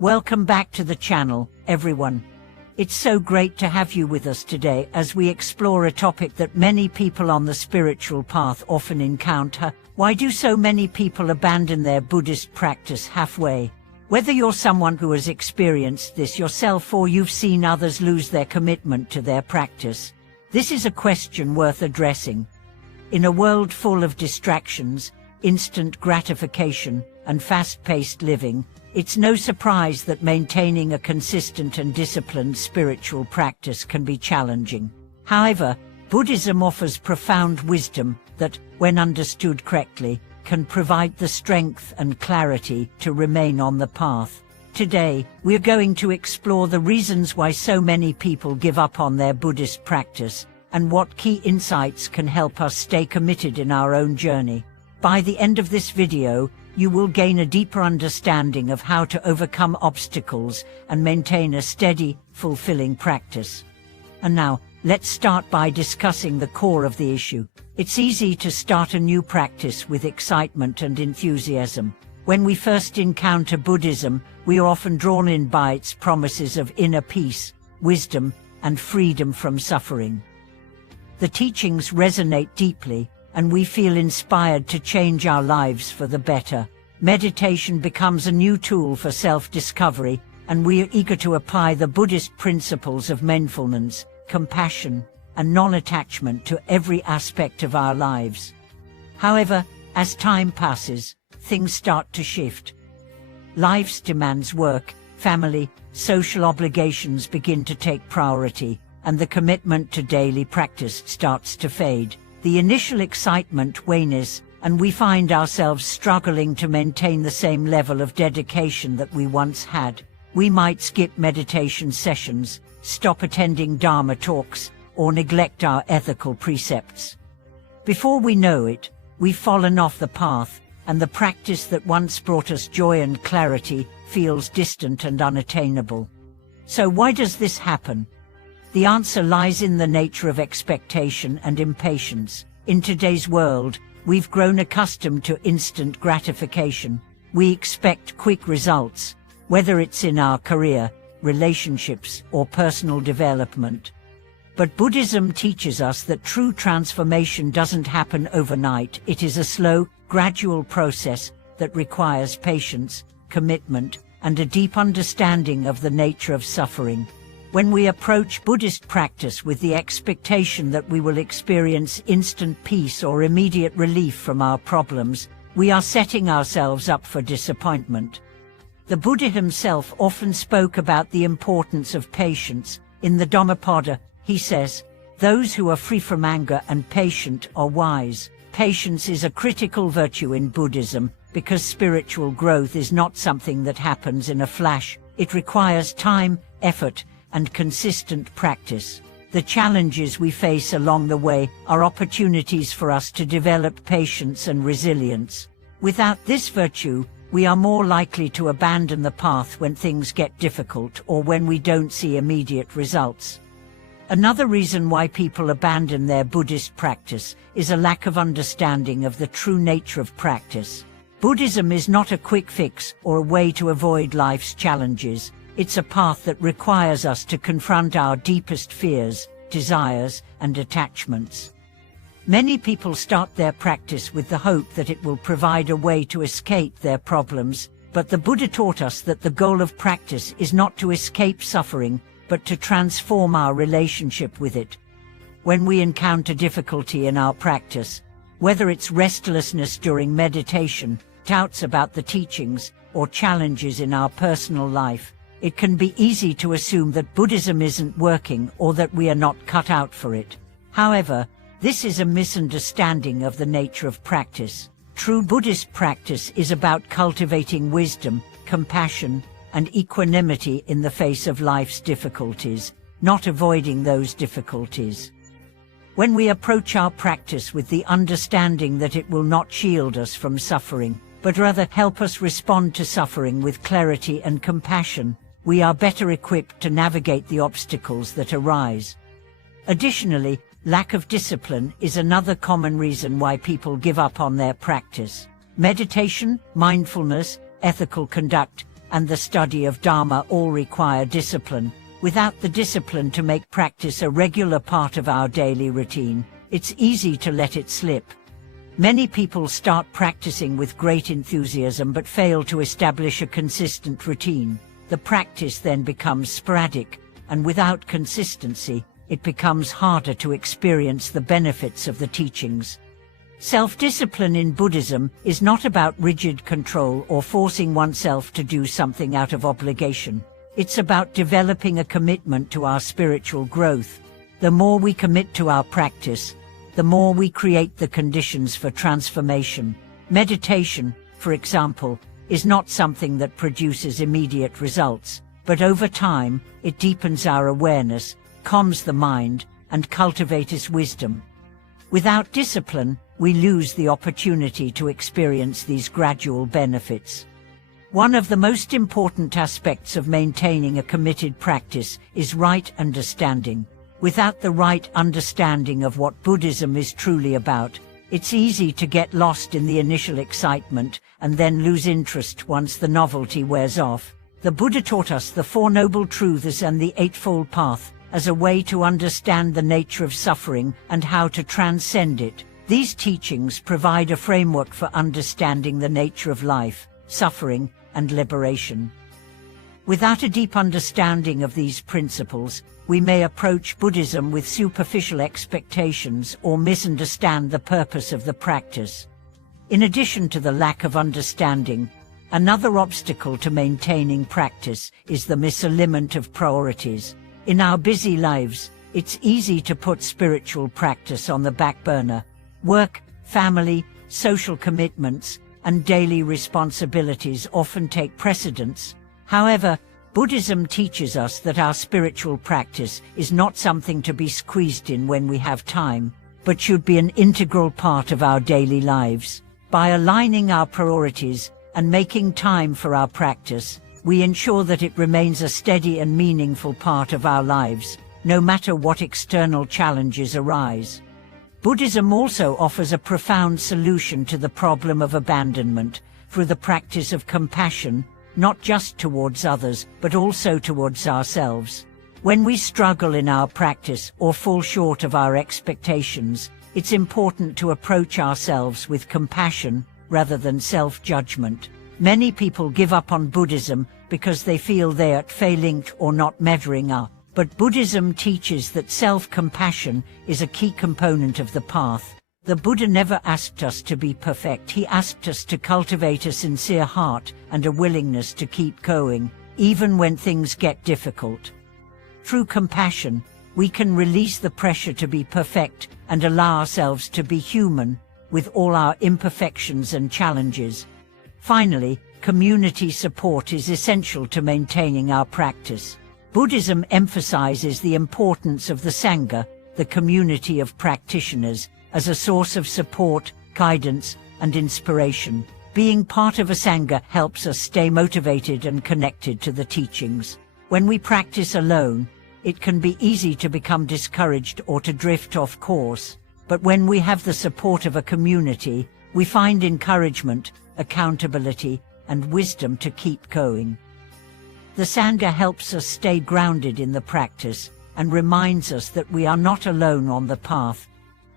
Welcome back to the channel, everyone. It's so great to have you with us today as we explore a topic that many people on the spiritual path often encounter. Why do so many people abandon their Buddhist practice halfway? Whether you're someone who has experienced this yourself or you've seen others lose their commitment to their practice, this is a question worth addressing. In a world full of distractions, instant gratification, and fast-paced living, it's no surprise that maintaining a consistent and disciplined spiritual practice can be challenging. However, Buddhism offers profound wisdom that, when understood correctly, can provide the strength and clarity to remain on the path. Today, we're going to explore the reasons why so many people give up on their Buddhist practice, and what key insights can help us stay committed in our own journey. By the end of this video, you will gain a deeper understanding of how to overcome obstacles and maintain a steady, fulfilling practice. And now, let's start by discussing the core of the issue. It's easy to start a new practice with excitement and enthusiasm. When we first encounter Buddhism, we are often drawn in by its promises of inner peace, wisdom, and freedom from suffering. The teachings resonate deeply, and we feel inspired to change our lives for the better. Meditation becomes a new tool for self-discovery, and we are eager to apply the Buddhist principles of mindfulness, compassion, and non-attachment to every aspect of our lives. However, as time passes, things start to shift. Life's demands, work, family, social obligations begin to take priority, and the commitment to daily practice starts to fade. The initial excitement wanes, and we find ourselves struggling to maintain the same level of dedication that we once had. We might skip meditation sessions, stop attending Dharma talks, or neglect our ethical precepts. Before we know it, we've fallen off the path, and the practice that once brought us joy and clarity feels distant and unattainable. So why does this happen? The answer lies in the nature of expectation and impatience. In today's world, we've grown accustomed to instant gratification. We expect quick results, whether it's in our career, relationships, or personal development. But Buddhism teaches us that true transformation doesn't happen overnight. It is a slow, gradual process that requires patience, commitment, and a deep understanding of the nature of suffering. When we approach Buddhist practice with the expectation that we will experience instant peace or immediate relief from our problems, we are setting ourselves up for disappointment. The Buddha himself often spoke about the importance of patience. In the Dhammapada, he says, "Those who are free from anger and patient are wise." Patience is a critical virtue in Buddhism because spiritual growth is not something that happens in a flash. It requires time, effort, and consistent practice. The challenges we face along the way are opportunities for us to develop patience and resilience. Without this virtue, we are more likely to abandon the path when things get difficult or when we don't see immediate results. Another reason why people abandon their Buddhist practice is a lack of understanding of the true nature of practice. Buddhism is not a quick fix or a way to avoid life's challenges. It's a path that requires us to confront our deepest fears, desires, and attachments. Many people start their practice with the hope that it will provide a way to escape their problems, but the Buddha taught us that the goal of practice is not to escape suffering, but to transform our relationship with it. When we encounter difficulty in our practice, whether it's restlessness during meditation, doubts about the teachings, or challenges in our personal life, it can be easy to assume that Buddhism isn't working or that we are not cut out for it. However, this is a misunderstanding of the nature of practice. True Buddhist practice is about cultivating wisdom, compassion, and equanimity in the face of life's difficulties, not avoiding those difficulties. When we approach our practice with the understanding that it will not shield us from suffering, but rather help us respond to suffering with clarity and compassion, we are better equipped to navigate the obstacles that arise. Additionally, lack of discipline is another common reason why people give up on their practice. Meditation, mindfulness, ethical conduct, and the study of Dharma all require discipline. Without the discipline to make practice a regular part of our daily routine, it's easy to let it slip. Many people start practicing with great enthusiasm but fail to establish a consistent routine. The practice then becomes sporadic, and without consistency, it becomes harder to experience the benefits of the teachings. Self-discipline in Buddhism is not about rigid control or forcing oneself to do something out of obligation. It's about developing a commitment to our spiritual growth. The more we commit to our practice, the more we create the conditions for transformation. Meditation, for example, is not something that produces immediate results, but over time, it deepens our awareness, calms the mind, and cultivates wisdom. Without discipline, we lose the opportunity to experience these gradual benefits. One of the most important aspects of maintaining a committed practice is right understanding. Without the right understanding of what Buddhism is truly about, it's easy to get lost in the initial excitement and then lose interest once the novelty wears off. The Buddha taught us the Four Noble Truths and the Eightfold Path as a way to understand the nature of suffering and how to transcend it. These teachings provide a framework for understanding the nature of life, suffering, and liberation. Without a deep understanding of these principles, we may approach Buddhism with superficial expectations or misunderstand the purpose of the practice. In addition to the lack of understanding, another obstacle to maintaining practice is the misalignment of priorities. In our busy lives, it's easy to put spiritual practice on the back burner. Work, family, social commitments, and daily responsibilities often take precedence. However, Buddhism teaches us that our spiritual practice is not something to be squeezed in when we have time, but should be an integral part of our daily lives. By aligning our priorities and making time for our practice, we ensure that it remains a steady and meaningful part of our lives, no matter what external challenges arise. Buddhism also offers a profound solution to the problem of abandonment through the practice of compassion, not just towards others, but also towards ourselves. When we struggle in our practice or fall short of our expectations, it's important to approach ourselves with compassion rather than self-judgment. Many people give up on Buddhism because they feel they are failing or not measuring up. But Buddhism teaches that self-compassion is a key component of the path. The Buddha never asked us to be perfect. He asked us to cultivate a sincere heart and a willingness to keep going, even when things get difficult. Through compassion, we can release the pressure to be perfect and allow ourselves to be human, with all our imperfections and challenges. Finally, community support is essential to maintaining our practice. Buddhism emphasizes the importance of the Sangha, the community of practitioners, as a source of support, guidance, and inspiration. Being part of a Sangha helps us stay motivated and connected to the teachings. When we practice alone, it can be easy to become discouraged or to drift off course. But when we have the support of a community, we find encouragement, accountability, and wisdom to keep going. The Sangha helps us stay grounded in the practice and reminds us that we are not alone on the path.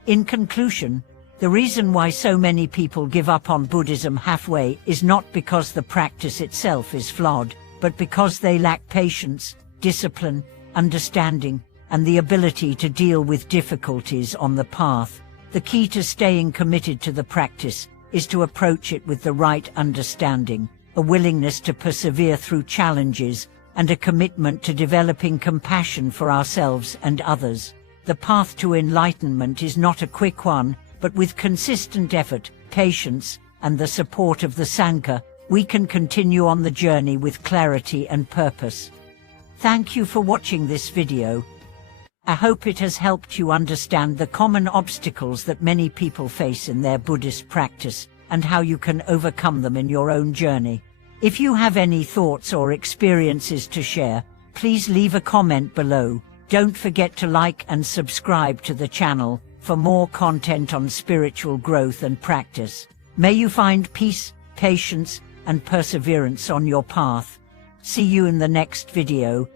In conclusion, the reason why so many people give up on Buddhism halfway is not because the practice itself is flawed, but because they lack patience, discipline, understanding, and the ability to deal with difficulties on the path. The key to staying committed to the practice is to approach it with the right understanding, a willingness to persevere through challenges, and a commitment to developing compassion for ourselves and others. The path to enlightenment is not a quick one, but with consistent effort, patience, and the support of the Sangha, we can continue on the journey with clarity and purpose. Thank you for watching this video. I hope it has helped you understand the common obstacles that many people face in their Buddhist practice, and how you can overcome them in your own journey. If you have any thoughts or experiences to share, please leave a comment below. Don't forget to like and subscribe to the channel for more content on spiritual growth and practice. May you find peace, patience, and perseverance on your path. See you in the next video.